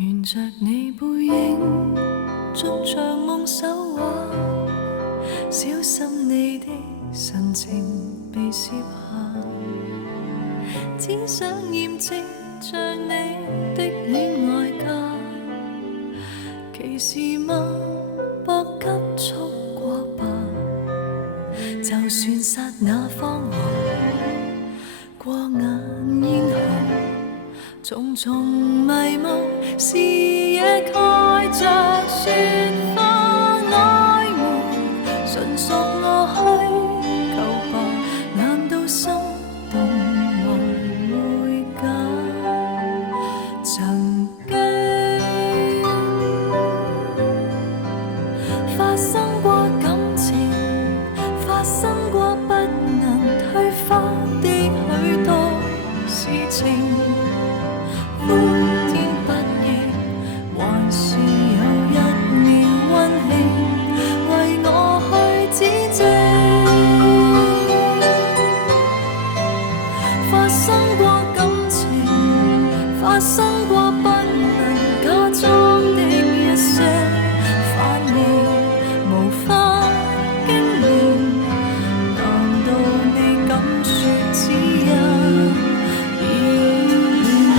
沿着你背影，逐場夢手畫，小心你的神情被攝下，只想驗證像你的戀愛家，其時脈搏急速過吧，就算剎那芳華過眼煙霞，重重迷霧，視野蓋着雪花曖昧，純屬我虛構吧？難道心動還會假？曾經發生過感情，發生過不能推翻的許多事情。歡天不應，還是有一秒溫馨，為我去指證。發生過感情，發生過不能假裝的一些反應，無法經驗。難道你敢說只因已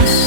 成？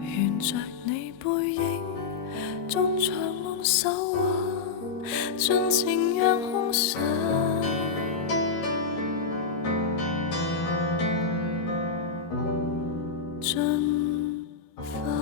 沿着你背影，逐場夢手畫，盡情讓空想進化。